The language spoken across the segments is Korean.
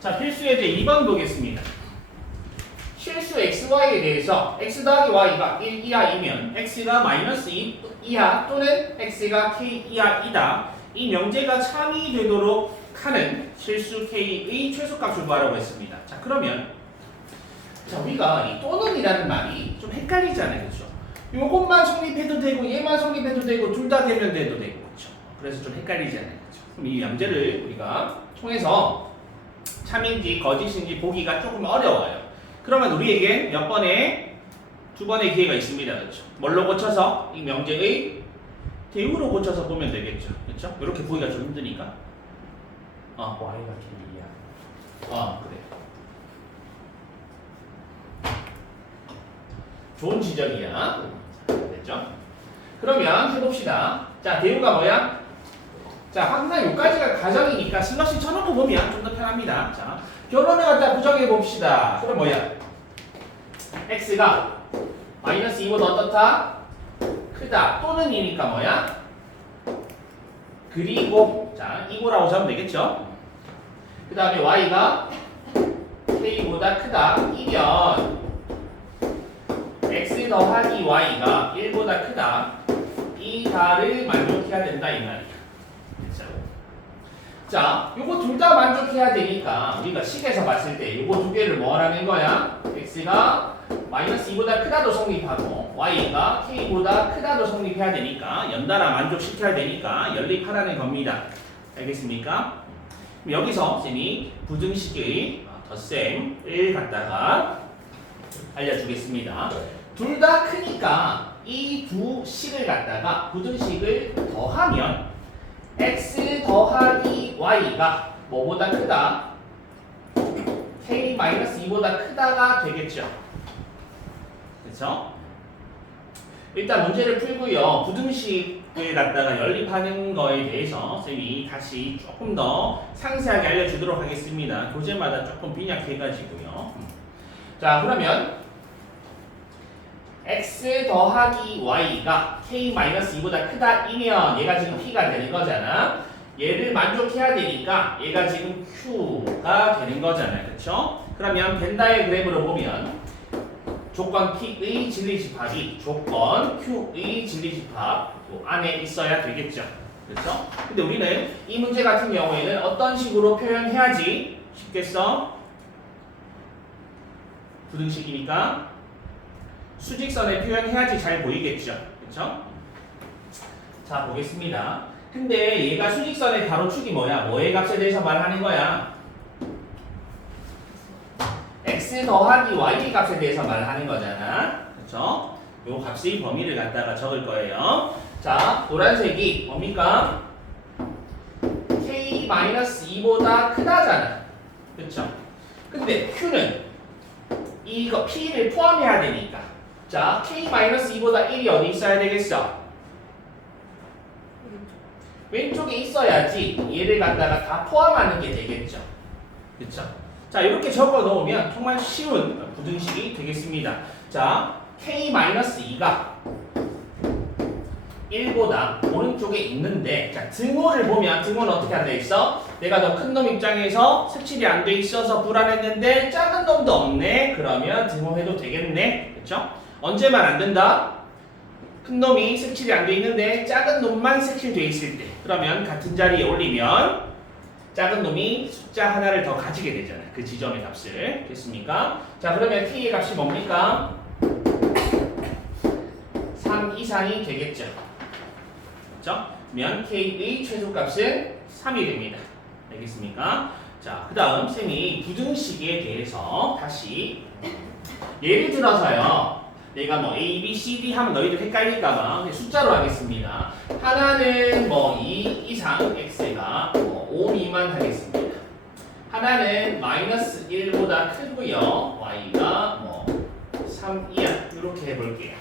자, 필수 예제 2번 보겠습니다. 실수 xy에 대해서 x 더하기 y가 1 이하이면 x가 마이너스 2 이하 또는 x가 k 이하이다. 이 명제가 참이 되도록 하는 실수 k의 최소값을 구하라고 했습니다. 자, 그러면 자, 우리가 이 또는이라는 말이 좀 헷갈리잖아요. 그렇죠? 요것만 성립해도 되고 얘만 성립해도 되고 둘 다 되면 돼도 되고 그렇죠? 그래서 좀 헷갈리잖아요. 그렇죠? 그럼 이 명제를 우리가 통해서 참인지 거짓인지 보기가 조금 어려워요. 그러면 우리에게 몇 번의 두 번의 기회가 있습니다. 그렇죠? 뭘로 고쳐서 이 명제의 대우로 고쳐서 보면 되겠죠. 그렇죠? 이렇게 보기가 좀 힘드니까. y가 k이야. 그래. 좋은 지적이야. 됐죠? 그러면 해봅시다. 자, 대우가 뭐야? 자, 항상 여기까지가 가정이니까 슬러시 쳐놓고 보면 좀 더 편합니다. 자, 결론을 갖다 부정해 봅시다. 그럼 뭐야? x가 마이너스 2보다 어떻다? 크다. 또는 2니까 뭐야? 그리고 자, 2고라고 적으면 되겠죠? 그 다음에 y가 k보다 크다. 이면 x 더하기 y가 1보다 크다. 이 다를 만족해야 된다 이 말이야. 그렇죠? 자, 요거 둘 다 만족해야 되니까 우리가 식에서 봤을 때 요거 두 개를 뭐 하라는 거야? x가 마이너스 2보다 크다도 성립하고 y가 k보다 크다도 성립해야 되니까 연달아 만족시켜야 되니까 연립하라는 겁니다. 알겠습니까? 그럼 여기서 쌤이 부등식의 덧셈을 갖다가 알려주겠습니다. 둘 다 크니까 이 두 식을 갖다가 부등식을 더하면 x 더하기 y가 뭐보다 크다? k-2보다 크다가 되겠죠. 그렇죠? 일단 문제를 풀고요. 부등식을 갖다가 연립하는 거에 대해서 쌤이 다시 조금 더 상세하게 알려주도록 하겠습니다. 교재마다 조금 빈약해가지고요. 자, 그러면 x 더하기 y가 k-2보다 크다 이면 얘가 지금 p가 되는 거잖아. 얘를 만족해야 되니까 얘가 지금 q가 되는 거잖아요. 그쵸? 그러면 벤 다이어그램으로 보면 조건 p의 진리집합이 조건 q의 진리집합 안에 있어야 되겠죠. 그렇죠? 근데 우리는 이 문제 같은 경우에는 어떤 식으로 표현해야지 쉽겠어? 부등식이니까 수직선에 표현해야지 잘 보이겠죠. 그렇죠? 자, 보겠습니다. 근데 얘가 수직선의 가로축이 뭐야? 뭐의 값에 대해서 말하는 거야? x 더하기 y 값에 대해서 말하는 거잖아. 그렇죠? 요 값의 범위를 갖다가 적을 거예요. 자, 노란색이 뭡니까? k-2보다 크다잖아. 그렇죠? 근데 q는 이거 p를 포함해야 되니까. 자, k-2보다 1이 어디 있어야 되겠어? 왼쪽에 있어야지 얘를 갖다가 다 포함하는 게 되겠죠. 그렇죠? 자, 이렇게 적어 놓으면 정말 쉬운 부등식이 되겠습니다. 자, k-2가 1보다 오른쪽에 있는데, 자, 등호를 보면 등호는 어떻게 안 돼 있어? 내가 더 큰 놈 입장에서 색칠이 안 돼 있어서 불안했는데 작은 놈도 없네. 그러면 등호해도 되겠네. 그렇죠? 언제만 안 된다? 큰 놈이 색칠이 안 돼 있는데 작은 놈만 색칠돼 있을 때. 그러면 같은 자리에 올리면 작은 놈이 숫자 하나를 더 가지게 되잖아요. 그 지점의 값을. 됐습니까? 자, 그러면 k의 값이 뭡니까? 3 이상이 되겠죠. 그렇죠? 그러면 k의 최소값은 3이 됩니다. 알겠습니까? 자, 그 다음 쌤이 부등식에 대해서 다시 예를 들어서요. 내가 뭐 A, B, C, D 하면 너희들 헷갈릴까봐 숫자로 하겠습니다. 하나는 뭐 2 이상 x가 뭐 5 미만 하겠습니다. 하나는 마이너스 1보다 크고요. y가 뭐 3 이하 이렇게 해볼게요.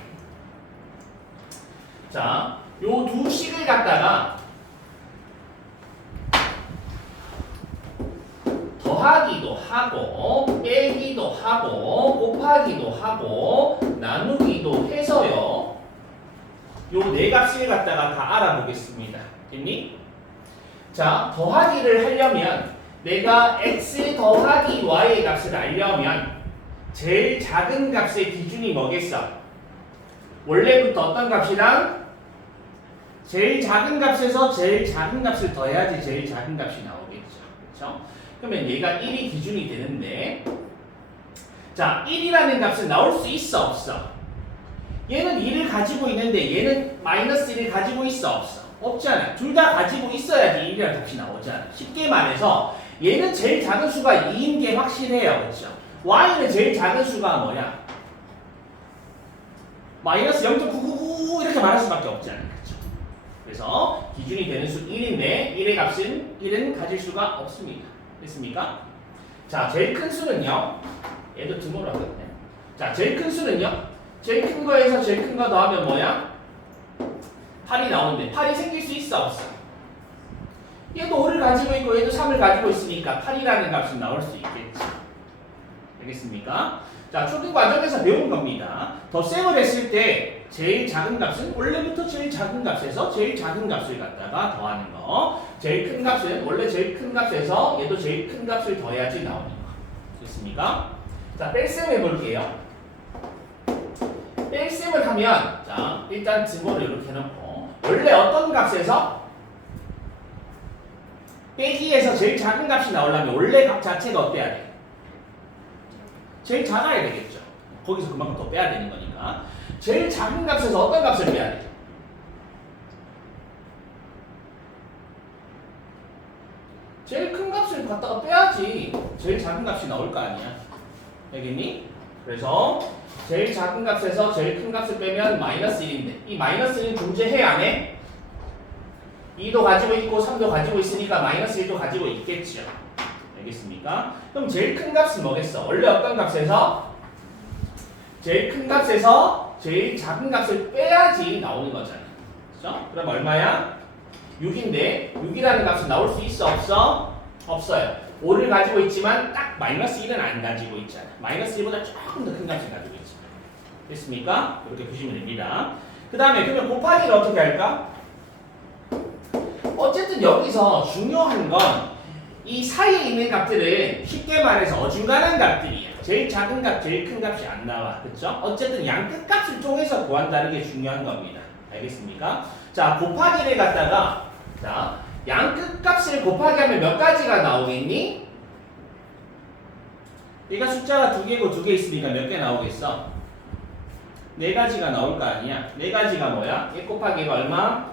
자, 요 두 식을 갖다가 더하기도 하고 빼기도 하고 곱하기도 하고 나누기도 해서요. 요 네 값을 갖다가 다 알아보겠습니다. 됐니? 자, 더하기를 하려면 내가 x 더하기 y의 값을 알려면 제일 작은 값의 기준이 뭐겠어? 원래부터 어떤 값이랑 제일 작은 값에서 제일 작은 값을 더해야지 제일 작은 값이 나오겠죠. 그렇죠? 그러면 얘가 1이 기준이 되는데 자, 1이라는 값은 나올 수 있어 없어? 얘는 1을 가지고 있는데 얘는 마이너스 1을 가지고 있어 없어? 없잖아. 둘 다 가지고 있어야지 1이라는 값이 나오잖아. 쉽게 말해서 얘는 제일 작은 수가 2인 게 확실해요. 그렇죠? y는 제일 작은 수가 뭐야? 마이너스 0.999 이렇게 말할 수밖에 없잖아요. 그렇죠? 그래서 기준이 되는 수 1인데 1의 값은 1은 가질 수가 없습니다. 됐습니까? 자, 제일 큰 수는요. 얘도 등호로 하거든요. 자, 제일 큰 수는요. 제일 큰 거에서 제일 큰 거 더하면 뭐야? 8이 나오는데 8이 생길 수 있어 없어? 얘도 5를 가지고 있고 얘도 3을 가지고 있으니까 8이라는 값은 나올 수 있겠지. 알겠습니까? 자, 초등 과정에서 배운 겁니다. 덧셈을 했을 때 제일 작은 값은 원래부터 제일 작은 값에서 제일 작은 값을 갖다가 더하는 거. 제일 큰 값은 원래 제일 큰 값에서 얘도 제일 큰 값을 더해야지 나오는 거. 됐습니까? 자, 뺄셈 해볼게요. 뺄셈을 하면 자, 일단 증거를 이렇게 해놓고 원래 어떤 값에서 빼기에서 제일 작은 값이 나오려면 원래 값 자체가 어때야 돼? 제일 작아야 되겠죠. 거기서 그만큼 더 빼야 되는 거니까. 제일 작은 값에서 어떤 값을 빼야 돼? 제일 큰 값을 갖다가 빼야지 제일 작은 값이 나올 거 아니야. 알겠니? 그래서 제일 작은 값에서 제일 큰 값을 빼면 마이너스 1인데 이 마이너스 1은 존재해 안 해? 2도 가지고 있고 3도 가지고 있으니까 마이너스 1도 가지고 있겠죠. 알겠습니까? 그럼 제일 큰 값은 뭐겠어? 원래 어떤 값에서? 제일 큰 값에서 제일 작은 값을 빼야지 나오는 거잖아. 그렇죠? 그럼 얼마야? 6인데 6이라는 값은 나올 수 있어 없어? 없어요. 5를 가지고 있지만 딱 마이너스 1은 안 가지고 있잖아. 마이너스 1보다 조금 더 큰 값을 가지고 있지. 됐습니까? 이렇게 보시면 됩니다. 그 다음에 그러면 곱하기를 어떻게 할까? 어쨌든 여기서 중요한 건 이 사이에 있는 값들은 쉽게 말해서 어중간한 값들이야. 제일 작은 값, 제일 큰 값이 안 나와. 그쵸? 어쨌든 양 끝값을 통해서 구한다는 게 중요한 겁니다. 알겠습니까? 자, 곱하기를 갖다가 자, 양 끝값을 곱하기 하면 몇 가지가 나오겠니? 얘가 숫자가 2개고 2개 있으니까 몇 개 나오겠어? 4가지가 나올 거 아니야? 4가지가 뭐야? 1 곱하기가 얼마?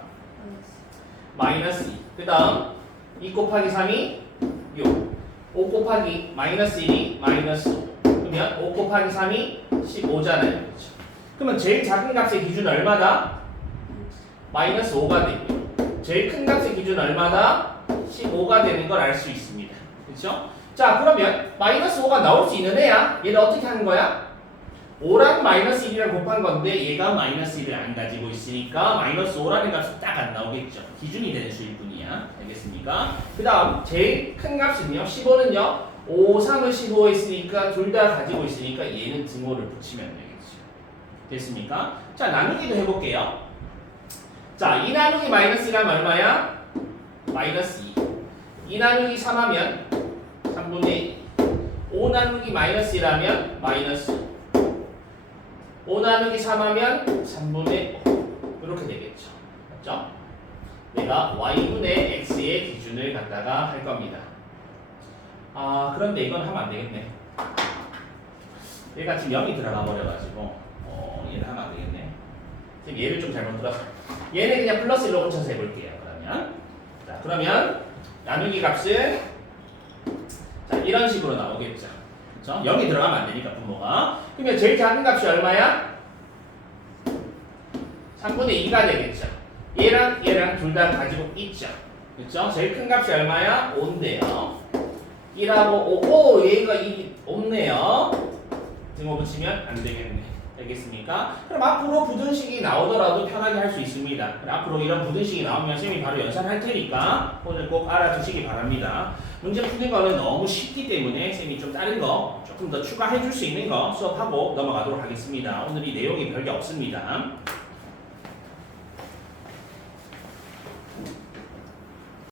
마이너스 2. 그 다음 2 곱하기 3이 6. 5 곱하기 마이너스 1이 마이너스 5. 그러면 5 곱하기 3이 15잖아요. 그렇죠? 그러면 제일 작은 값의 기준은 얼마다? 마이너스 5가 되고요. 제일 큰 값의 기준은 얼마다? 15가 되는 걸 알 수 있습니다. 그렇죠? 자, 그러면 마이너스 5가 나올 수 있는 애야. 얘는 어떻게 하는 거야? 5랑 마이너스 1이랑 곱한 건데 얘가 마이너스 1을 안 가지고 있으니까 마이너스 5라는 값은 딱 안 나오겠죠. 기준이 되는 수일 뿐이야. 알겠습니까? 그 다음 제일 큰 값은요. 15는요. 5, 3을 15에 있으니까 둘 다 가지고 있으니까 얘는 등호를 붙이면 되겠죠. 됐습니까? 자, 나누기도 해볼게요. 자, 2 나누기 마이너스 1하면 얼마야? 마이너스 2. 2 나누기 3하면 3분의 2. 5 나누기 마이너스 1하면 마이너스 5. 5 나누기 3하면 3분의 5 이렇게 되겠죠. 맞죠? 내가 y분의 x의 기준을 갖다가 할 겁니다. 아, 그런데 이건 하면 안 되겠네. 얘가 지금 0이 들어가 버려가지고 얘를 하면 안 되겠네. 지금 얘를 좀 잘못 들었어. 얘는 그냥 플러스 1로 고쳐서 해볼게요. 그러면 자, 그러면 나누기 값은 자, 이런 식으로 나오겠죠. 그렇죠? 0이 들어가면 안 되니까 분모가. 그러면 제일 작은 값이 얼마야? 3분의 2가 되겠죠. 얘랑 얘랑 둘 다 가지고 있죠. 그렇죠? 제일 큰 값이 얼마야? 5인데요. 1하고 5, 얘가 1이 없네요. 등호 붙이면 안 되겠네. 알겠습니까? 그럼 앞으로 부등식이 나오더라도 편하게 할 수 있습니다. 앞으로 이런 부등식이 나오면 쌤이 바로 연산할 테니까 오늘 꼭 알아두시기 바랍니다. 문제 푸는 거는 너무 쉽기 때문에 쌤이 좀 다른 거 조금 더 추가해 줄 수 있는 거 수업하고 넘어가도록 하겠습니다. 오늘 이 내용이 별게 없습니다.